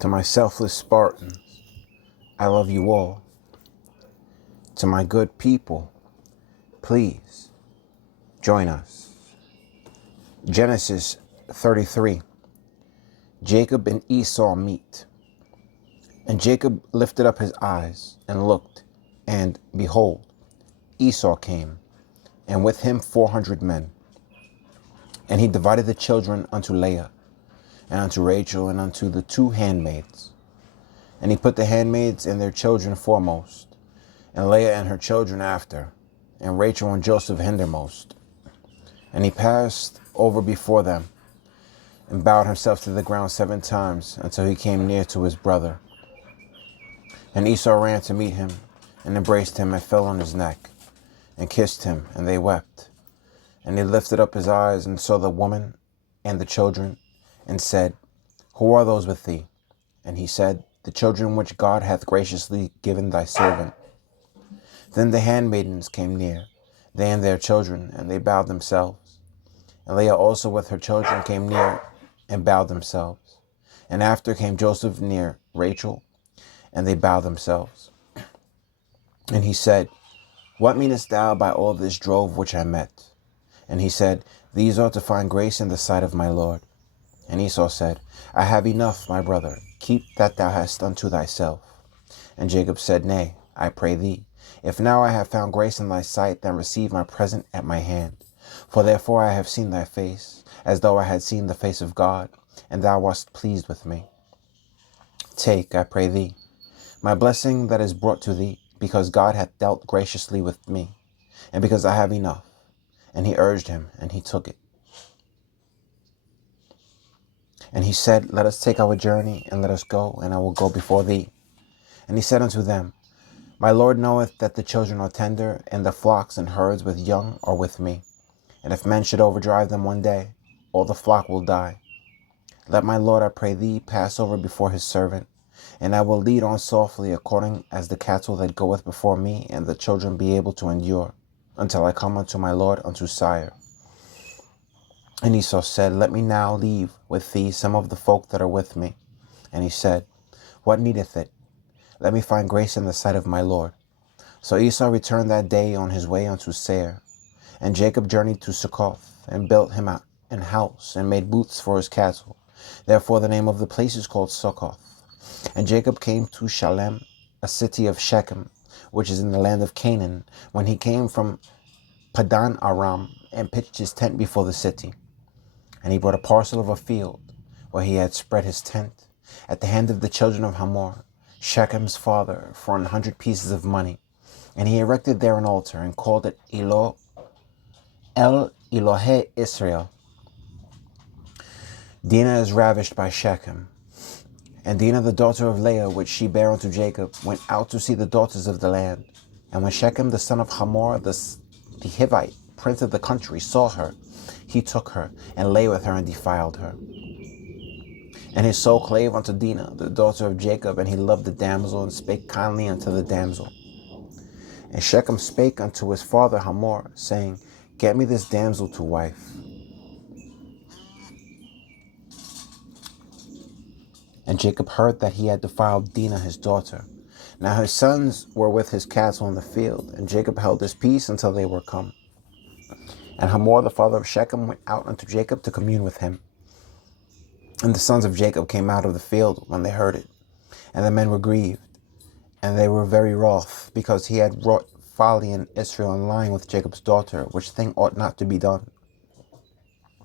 To my selfless Spartans, I love you all. To my good people, please join us. Genesis 33. Jacob and Esau meet. And Jacob lifted up his eyes and looked, and behold, Esau came, and with him 400 men. And he divided the children unto Leah, and unto Rachel, and unto the 2 handmaids. And he put the handmaids and their children foremost, and Leah and her children after, and Rachel and Joseph hindermost. And he passed over before them, and bowed himself to the ground 7 times, until he came near to his brother. And Esau ran to meet him, and embraced him, and fell on his neck, and kissed him, and they wept. And he lifted up his eyes, and saw the woman and the children, and said, Who are those with thee? And he said, The children which God hath graciously given thy servant. Then the handmaidens came near, they and their children, and they bowed themselves. And Leah also with her children came near, and bowed themselves. And after came Joseph near Rachel, and they bowed themselves. And he said, What meanest thou by all this drove which I met? And he said, These are to find grace in the sight of my Lord. And Esau said, I have enough, my brother. Keep that thou hast unto thyself. And Jacob said, Nay, I pray thee, if now I have found grace in thy sight, then receive my present at my hand. For therefore I have seen thy face, as though I had seen the face of God, and thou wast pleased with me. Take, I pray thee, my blessing that is brought to thee, because God hath dealt graciously with me, and because I have enough. And he urged him, and he took it. And he said, Let us take our journey, and let us go, and I will go before thee. And he said unto them, My Lord knoweth that the children are tender, and the flocks and herds with young are with me. And if men should overdrive them one day, all the flock will die. Let my Lord, I pray thee, pass over before his servant, and I will lead on softly according as the cattle that goeth before me, and the children be able to endure, until I come unto my Lord unto sire. And Esau said, Let me now leave with thee some of the folk that are with me. And he said, What needeth it? Let me find grace in the sight of my Lord. So Esau returned that day on his way unto Seir. And Jacob journeyed to Succoth, and built him an house, and made booths for his cattle. Therefore the name of the place is called Succoth. And Jacob came to Shalem, a city of Shechem, which is in the land of Canaan, when he came from Padan Aram, and pitched his tent before the city. And he brought a parcel of a field, where he had spread his tent, at the hand of the children of Hamor, Shechem's father, for 100 pieces of money. And he erected there an altar, and called it El Elohe Israel. Dinah is ravished by Shechem. And Dinah, the daughter of Leah, which she bare unto Jacob, went out to see the daughters of the land. And when Shechem, the son of Hamor, the Hivite, prince of the country, saw her, he took her, and lay with her, and defiled her. And his soul clave unto Dinah, the daughter of Jacob, and he loved the damsel, and spake kindly unto the damsel. And Shechem spake unto his father Hamor, saying, Get me this damsel to wife. And Jacob heard that he had defiled Dinah his daughter. Now his sons were with his cattle in the field, and Jacob held his peace until they were come. And Hamor the father of Shechem went out unto Jacob to commune with him. And the sons of Jacob came out of the field when they heard it. And the men were grieved, and they were very wroth, because he had wrought folly in Israel in lying with Jacob's daughter, which thing ought not to be done.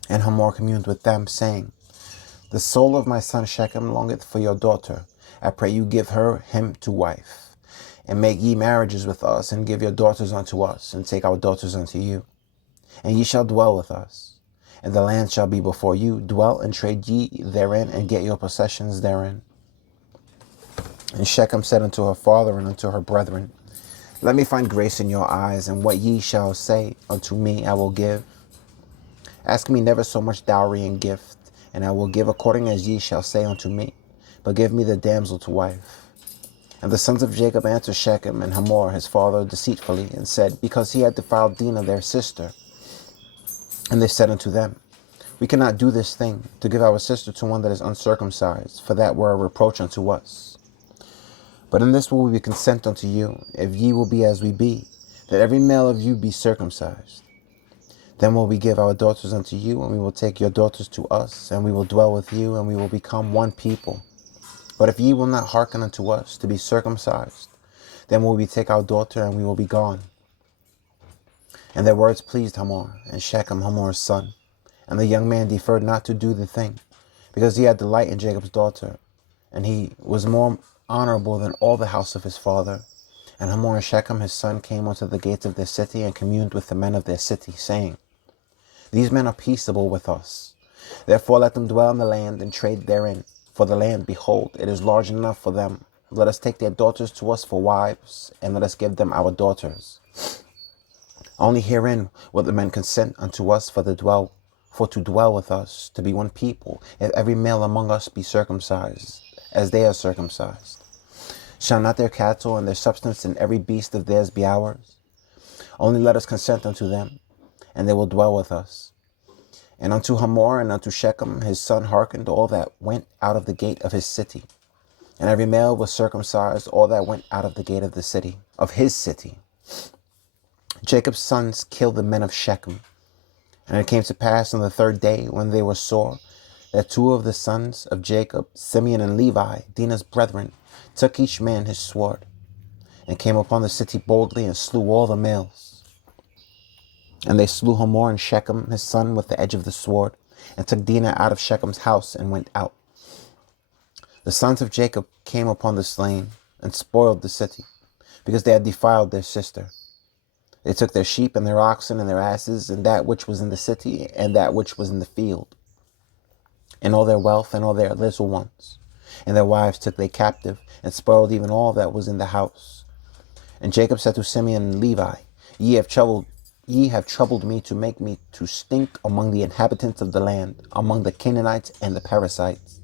And Hamor communed with them, saying, The soul of my son Shechem longeth for your daughter. I pray you give him to wife. And make ye marriages with us, and give your daughters unto us, and take our daughters unto you. And ye shall dwell with us, and the land shall be before you. Dwell and trade ye therein, and get your possessions therein. And Shechem said unto her father and unto her brethren, Let me find grace in your eyes, and what ye shall say unto me I will give. Ask me never so much dowry and gift, and I will give according as ye shall say unto me. But give me the damsel to wife. And the sons of Jacob answered Shechem and Hamor his father deceitfully, and said, Because he had defiled Dinah their sister. And they said unto them, We cannot do this thing, to give our sister to one that is uncircumcised, for that were a reproach unto us. But in this will we consent unto you, if ye will be as we be, that every male of you be circumcised. Then will we give our daughters unto you, and we will take your daughters to us, and we will dwell with you, and we will become one people. But if ye will not hearken unto us to be circumcised, then will we take our daughter, and we will be gone. And their words pleased Hamor, and Shechem, Hamor's son. And the young man deferred not to do the thing, because he had delight in Jacob's daughter, and he was more honorable than all the house of his father. And Hamor and Shechem his son came unto the gates of their city, and communed with the men of their city, saying, These men are peaceable with us. Therefore let them dwell in the land, and trade therein. For the land, behold, it is large enough for them. Let us take their daughters to us for wives, and let us give them our daughters. Only herein will the men consent unto us for to dwell with us, to be one people, if every male among us be circumcised, as they are circumcised. Shall not their cattle and their substance and every beast of theirs be ours? Only let us consent unto them, and they will dwell with us. And unto Hamor and unto Shechem his son hearkened all that went out of the gate of his city. And every male was circumcised, all that went out of the gate of the city, of his city. Jacob's sons killed the men of Shechem. And it came to pass on the third day, when they were sore, that two of the sons of Jacob, Simeon and Levi, Dinah's brethren, took each man his sword, and came upon the city boldly, and slew all the males. And they slew Hamor and Shechem his son with the edge of the sword, and took Dinah out of Shechem's house, and went out. The sons of Jacob came upon the slain, and spoiled the city, because they had defiled their sister. They took their sheep and their oxen and their asses, and that which was in the city, and that which was in the field, and all their wealth, and all their little ones. And their wives took they captive, and spoiled even all that was in the house. And Jacob said to Simeon and Levi, Ye have troubled me to make me to stink among the inhabitants of the land, among the Canaanites and the Perizzites.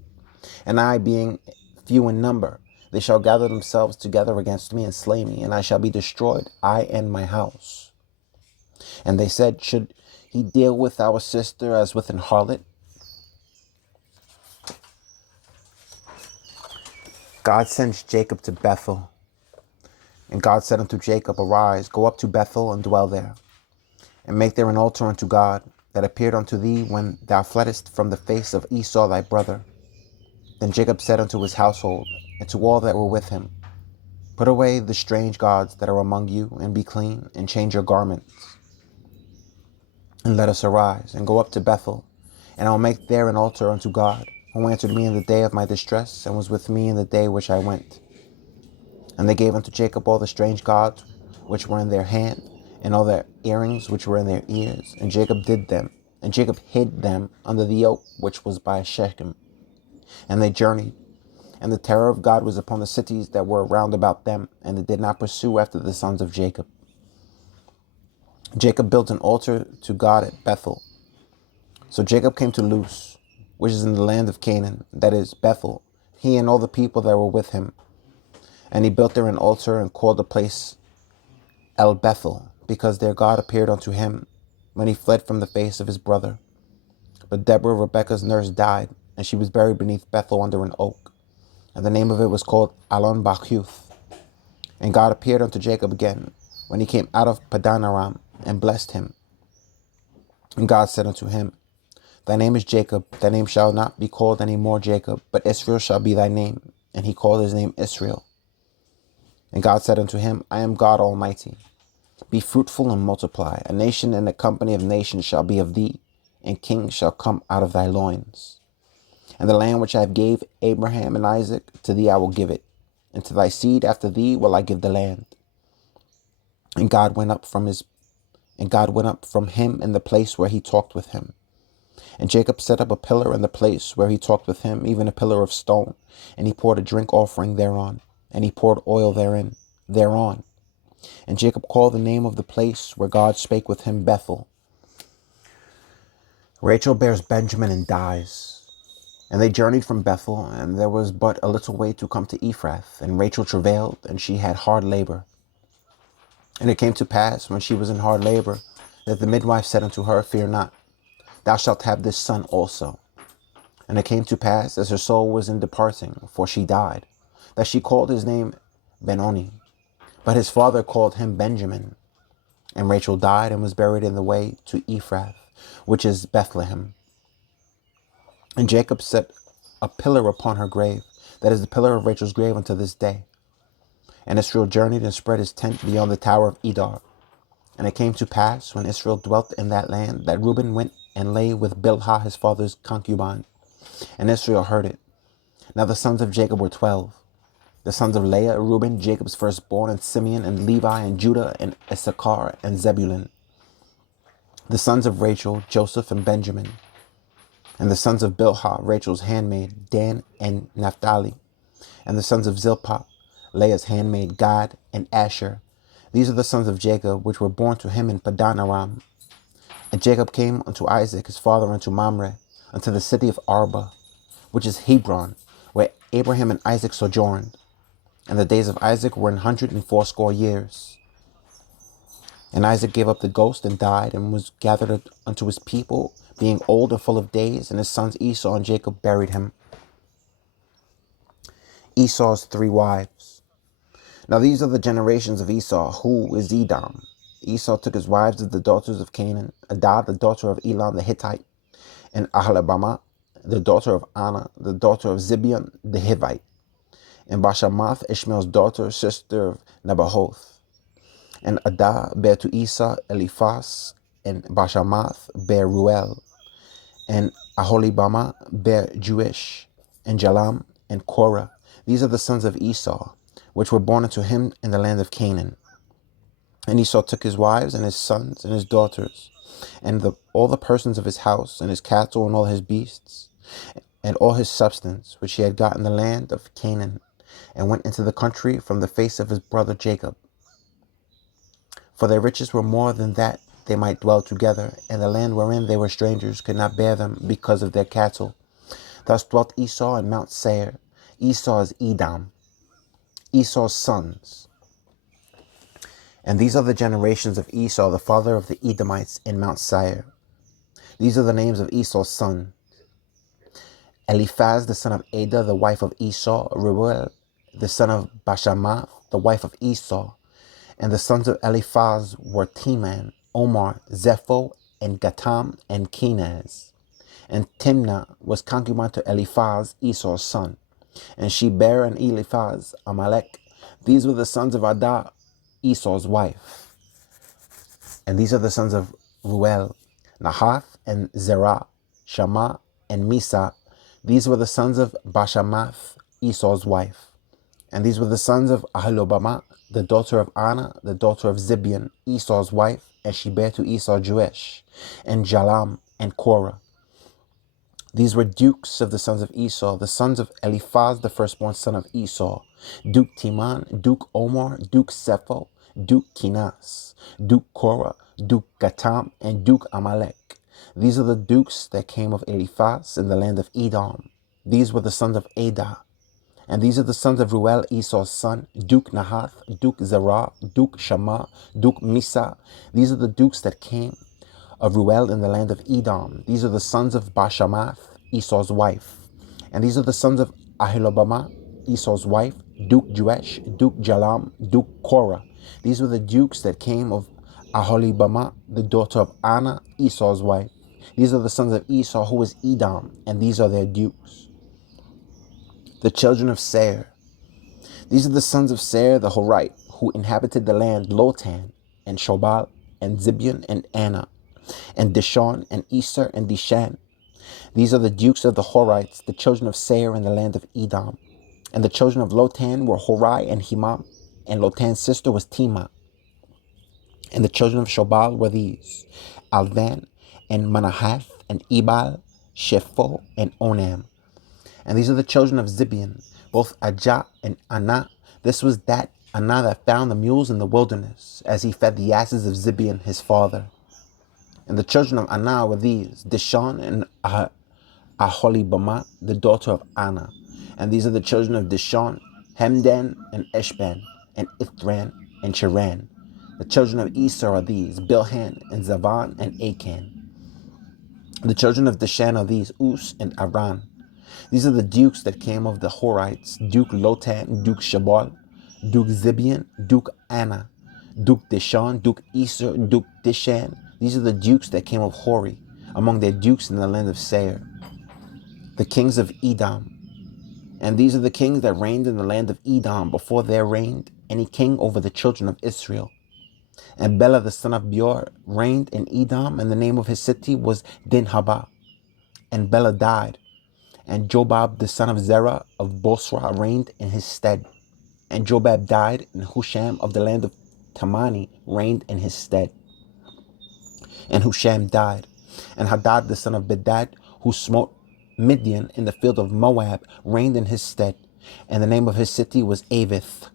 And I, being few in number, they shall gather themselves together against me and slay me, and I shall be destroyed, I and my house. And they said, Should he deal with our sister as with an harlot? God sends Jacob to Bethel. And God said unto Jacob, Arise, go up to Bethel, and dwell there, and make there an altar unto God, that appeared unto thee when thou fleddest from the face of Esau thy brother. Then Jacob said unto his household, and to all that were with him, Put away the strange gods that are among you, and be clean, and change your garments. And let us arise, and go up to Bethel, and I will make there an altar unto God, who answered me in the day of my distress, and was with me in the day which I went. And they gave unto Jacob all the strange gods which were in their hand, and all their earrings which were in their ears. And Jacob did them, and Jacob hid them under the oak which was by Shechem. And they journeyed, and the terror of God was upon the cities that were round about them, and they did not pursue after the sons of Jacob. Jacob built an altar to God at Bethel. So Jacob came to Luz, which is in the land of Canaan, that is Bethel, he and all the people that were with him. And he built there an altar, and called the place El Bethel, because their God appeared unto him when he fled from the face of his brother. But Deborah, Rebekah's nurse, died, and she was buried beneath Bethel under an oak. And the name of it was called Alon Bachuth. And God appeared unto Jacob again, when he came out of Padan Aram, and blessed him. And God said unto him, Thy name is Jacob, thy name shall not be called any more Jacob, but Israel shall be thy name. And he called his name Israel. And God said unto him, I am God Almighty. Be fruitful and multiply. A nation and a company of nations shall be of thee, and kings shall come out of thy loins. And the land which I have gave Abraham and Isaac, to thee I will give it, and to thy seed after thee will I give the land. And God went up from him in the place where he talked with him. And Jacob set up a pillar in the place where he talked with him, even a pillar of stone, and he poured a drink offering thereon, and he poured oil thereon. And Jacob called the name of the place where God spake with him Bethel. Rachel bears Benjamin and dies. And they journeyed from Bethel, and there was but a little way to come to Ephrath. And Rachel travailed, and she had hard labor. And it came to pass, when she was in hard labor, that the midwife said unto her, Fear not, thou shalt have this son also. And it came to pass, as her soul was in departing, for she died, that she called his name Benoni. But his father called him Benjamin. And Rachel died and was buried in the way to Ephrath, which is Bethlehem. And Jacob set a pillar upon her grave, that is the pillar of Rachel's grave unto this day. And Israel journeyed and spread his tent beyond the tower of Edar. And it came to pass, when Israel dwelt in that land, that Reuben went and lay with Bilhah his father's concubine. And Israel heard it. Now the sons of Jacob were 12. The sons of Leah, Reuben, Jacob's firstborn, and Simeon, and Levi, and Judah, and Issachar, and Zebulun. The sons of Rachel, Joseph, and Benjamin. And the sons of Bilhah, Rachel's handmaid, Dan and Naphtali. And the sons of Zilpah, Leah's handmaid, Gad and Asher. These are the sons of Jacob, which were born to him in Padan Aram. And Jacob came unto Isaac his father unto Mamre, unto the city of Arba, which is Hebron, where Abraham and Isaac sojourned. And the days of Isaac were 180 years. And Isaac gave up the ghost and died, and was gathered unto his people, being old and full of days. And his sons Esau and Jacob buried him. Esau's 3 wives. Now these are the generations of Esau, who is Edom. Esau took his wives of the daughters of Canaan, Adah, the daughter of Elon the Hittite, and Ahlabamah, the daughter of Anna, the daughter of Zibeon the Hivite, and Bashamath, Ishmael's daughter, sister of Nebahoth. And Adah bare to Esau Eliphaz, and Bashamath bare Ruel, and Aholibamah bare Jewish, and Jalam, and Korah. These are the sons of Esau, which were born unto him in the land of Canaan. And Esau took his wives, and his sons, and his daughters, and all the persons of his house, and his cattle, and all his beasts, and all his substance, which he had got in the land of Canaan, and went into the country from the face of his brother Jacob. For their riches were more than that they might dwell together, and the land wherein they were strangers could not bear them because of their cattle. Thus dwelt Esau in Mount Seir. Esau is Edom. Esau's sons. And these are the generations of Esau, the father of the Edomites, in Mount Seir. These are the names of Esau's sons: Eliphaz, the son of Adah, the wife of Esau; Reuel, the son of Bashamath, the wife of Esau. And the sons of Eliphaz were Teman, Omar, Zepho, and Gatam, and Kenaz. And Timnah was concubine to Eliphaz, Esau's son. And she bare an Eliphaz, Amalek. These were the sons of Adah, Esau's wife. And these are the sons of Ruel, Nahath, and Zerah, Shammah, and Misa. These were the sons of Bashamath, Esau's wife. And these were the sons of Ahlobamah, the daughter of Anna, the daughter of Zibeon, Esau's wife, and she bare to Esau Jewish, and Jalam, and Korah. These were dukes of the sons of Esau, the sons of Eliphaz, the firstborn son of Esau: Duke Teman, Duke Omar, Duke Zepho, Duke Kenaz, Duke Korah, Duke Gatam, and Duke Amalek. These are the dukes that came of Eliphaz in the land of Edom. These were the sons of Adah. And these are the sons of Ruel, Esau's son: Duke Nahath, Duke Zerah, Duke Shammah, Duke Misa. These are the dukes that came of Ruel in the land of Edom. These are the sons of Bashamath, Esau's wife. And these are the sons of Ahlobamah, Esau's wife: Duke Jewesh, Duke Jalam, Duke Korah. These were the dukes that came of Aholibamah, the daughter of Anna, Esau's wife. These are the sons of Esau, who is Edom, and these are their dukes. The children of Seir. These are the sons of Seir the Horite, who inhabited the land: Lotan, and Shobal, and Zibeon, and Anna, and Dishon, and Eser, and Dishan. These are the dukes of the Horites, the children of Seir in the land of Edom. And the children of Lotan were Horai and Himam, and Lotan's sister was Timah. And the children of Shobal were these: Alvan, and Manahath, and Ebal, Shepho, and Onam. And these are the children of Zibeon, both Ajah and Anah. This was that Anah that found the mules in the wilderness, as he fed the asses of Zibeon his father. And the children of Anah were these: Dishon and Aholibamah, the daughter of Anna. And these are the children of Dishon: Hemdan, and Eshban, and Ithran, and Cheran. The children of Eser are these: Bilhan, and Zavan, and Achan. The children of Dishan are these, Us and Aran. These are the dukes that came of the Horites, Duke Lotan, Duke Shabal, Duke Zibian, Duke Anna, Duke Dishan, Duke Eser, Duke Dishan. These are the dukes that came of Hori, among their dukes in the land of Seir, the kings of Edom. And these are the kings that reigned in the land of Edom before there reigned any king over the children of Israel. And Bela the son of Beor reigned in Edom, and the name of his city was Dinhabah. And Bela died, and Jobab the son of Zerah of Bosra reigned in his stead. And Jobab died, and Husham of the land of Tamani reigned in his stead. And Husham died, and Hadad the son of Bedad, who smote Midian in the field of Moab, reigned in his stead. And the name of his city was Avith.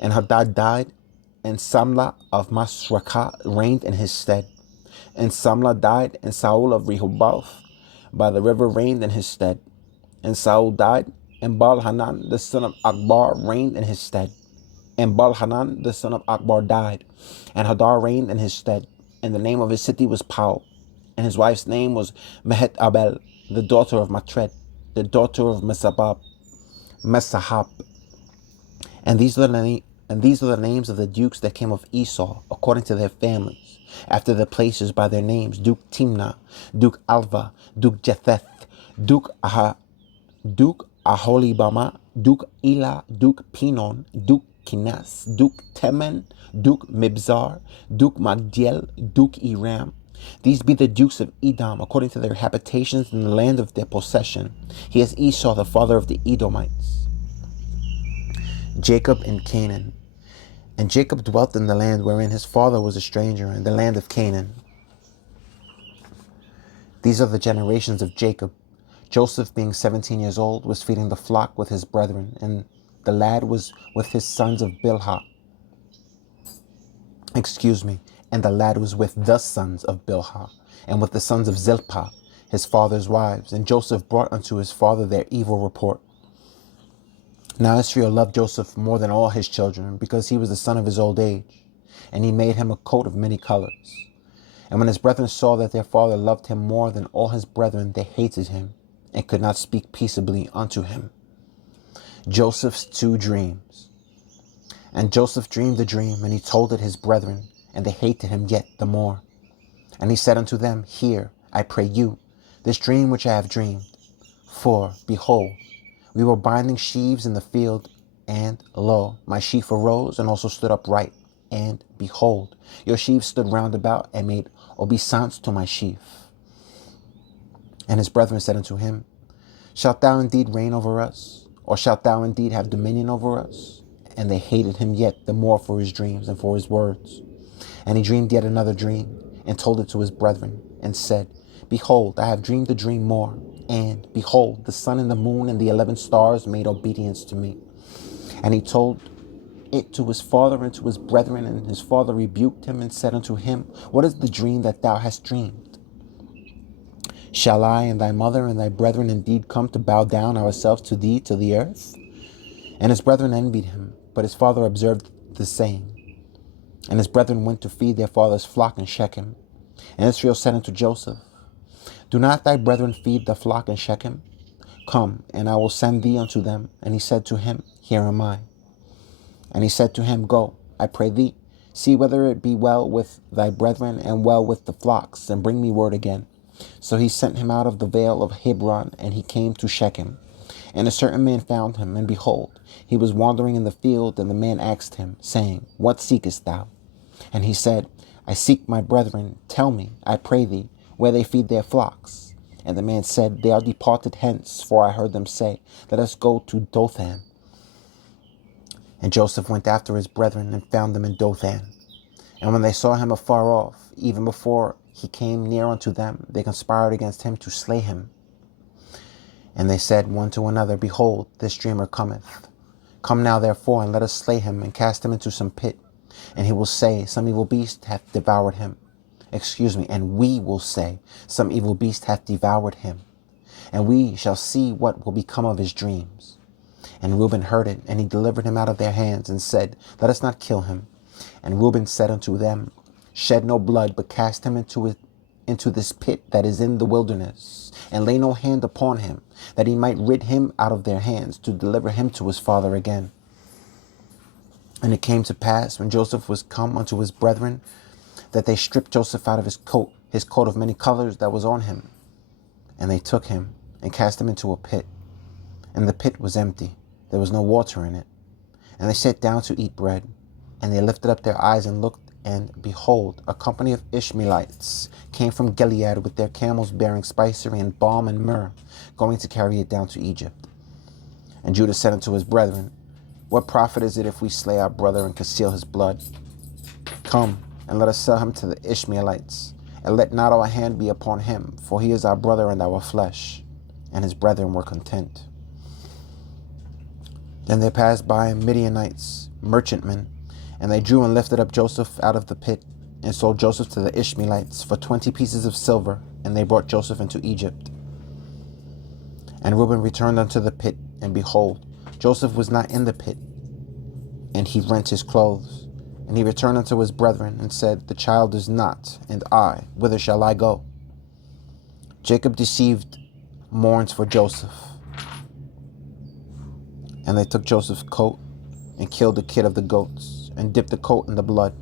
And Hadad died, and Samlah of Masrakah reigned in his stead. And Samlah died, and Saul of Rehoboth by the river reigned in his stead. And Saul died, and Baal-Hanan the son of Akbar reigned in his stead. And Baal-Hanan the son of Akbar died, and Hadar reigned in his stead. And the name of his city was Pau, and his wife's name was Mehet Abel, the daughter of Matred, the daughter of Mesahab. And these are the names of the dukes that came of Esau, according to their families, after their places by their names: Duke Timnah, Duke Alva, Duke Jetheth, Duke Aholibama, Duke Elah, Duke Pinon, Duke Kinas, Duke Teman, Duke Mibzar, Duke Magdiel, Duke Iram. These be the dukes of Edom, according to their habitations in the land of their possession. He is Esau, the father of the Edomites. Jacob in Canaan. And Jacob dwelt in the land wherein his father was a stranger, in the land of Canaan. These are the generations of Jacob. Joseph, being 17 years old, was feeding the flock with his brethren, and the lad was with his sons of Bilhah. And the lad was with the sons of Bilhah, and with the sons of Zilpah, his father's wives. And Joseph brought unto his father their evil report. Now Israel loved Joseph more than all his children, because he was the son of his old age, and he made him a coat of many colors. And when his brethren saw that their father loved him more than all his brethren, they hated him, and could not speak peaceably unto him. Joseph's two dreams. And Joseph dreamed a dream, and he told it his brethren, and they hated him yet the more. And he said unto them, Hear, I pray you, this dream which I have dreamed. For, behold, we were binding sheaves in the field, and lo, my sheaf arose and also stood upright. And behold, your sheaves stood round about and made obeisance to my sheaf. And his brethren said unto him, Shalt thou indeed reign over us? Or shalt thou indeed have dominion over us? And they hated him yet the more for his dreams and for his words. And he dreamed yet another dream, and told it to his brethren, and said, Behold, I have dreamed a dream more. And, behold, the sun and the moon and the 11 stars made obedience to me. And he told it to his father and to his brethren, and his father rebuked him and said unto him, What is the dream that thou hast dreamed? Shall I and thy mother and thy brethren indeed come to bow down ourselves to thee to the earth? And his brethren envied him, but his father observed the saying. And his brethren went to feed their father's flock in Shechem. And Israel said unto Joseph, Do not thy brethren feed the flock in Shechem? Come, and I will send thee unto them. And he said to him, Here am I. And he said to him, Go, I pray thee, see whether it be well with thy brethren and well with the flocks, and bring me word again. So he sent him out of the vale of Hebron, and he came to Shechem. And a certain man found him, and behold, he was wandering in the field, and the man asked him, saying, What seekest thou? And he said, I seek my brethren. Tell me, I pray thee, where they feed their flocks. And the man said, They are departed hence, for I heard them say, Let us go to Dothan. And Joseph went after his brethren, and found them in Dothan. And when they saw him afar off, even before he came near unto them, they conspired against him to slay him. And they said one to another, Behold, this dreamer cometh. Come now therefore, and let us slay him, and cast him into some pit. And he will say, Some evil beast hath devoured him. And we will say, Some evil beast hath devoured him. And we shall see what will become of his dreams. And Reuben heard it, and he delivered him out of their hands, and said, Let us not kill him. And Reuben said unto them, Shed no blood, but cast him into into this pit that is in the wilderness, and lay no hand upon him, that he might rid him out of their hands, to deliver him to his father again. And it came to pass, when Joseph was come unto his brethren, that they stripped Joseph out of his coat of many colors that was on him. And they took him, and cast him into a pit. And the pit was empty, there was no water in it. And they sat down to eat bread. And they lifted up their eyes and looked, and behold, a company of Ishmaelites came from Gilead with their camels bearing spicery and balm and myrrh, going to carry it down to Egypt. And Judah said unto his brethren, What profit is it if we slay our brother and conceal his blood? Come, and let us sell him to the Ishmaelites, and let not our hand be upon him, for he is our brother and our flesh. And his brethren were content. Then there passed by Midianites, merchantmen, and they drew and lifted up Joseph out of the pit, and sold Joseph to the Ishmaelites for 20 pieces of silver, and they brought Joseph into Egypt. And Reuben returned unto the pit, and behold, Joseph was not in the pit, and he rent his clothes. And he returned unto his brethren, and said, The child is not, and I, whither shall I go? Jacob deceived mourns for Joseph. And they took Joseph's coat, and killed the kid of the goats, and dipped the coat in the blood.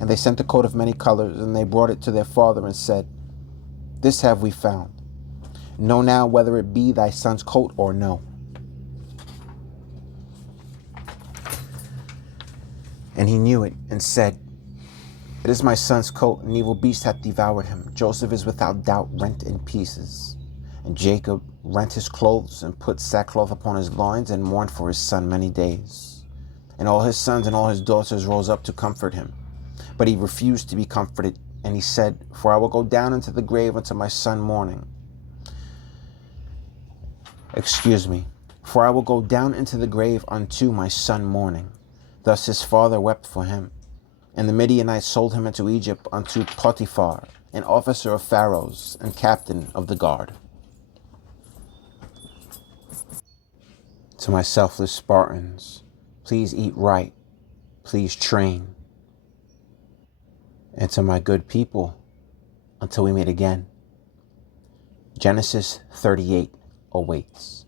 And they sent the coat of many colors, and they brought it to their father, and said, This have we found. Know now whether it be thy son's coat or no. And he knew it, and said, It is my son's coat, an evil beast hath devoured him. Joseph is without doubt rent in pieces. And Jacob rent his clothes, and put sackcloth upon his loins, and mourned for his son many days. And all his sons and all his daughters rose up to comfort him. But he refused to be comforted, and he said, For I will go down into the grave unto my son mourning. For I will go down into the grave unto my son mourning. Thus his father wept for him. And the Midianites sold him into Egypt unto Potiphar, an officer of Pharaoh's, and captain of the guard. To my selfless Spartans, please eat right, please train. And to my good people, until we meet again, Genesis 38 awaits.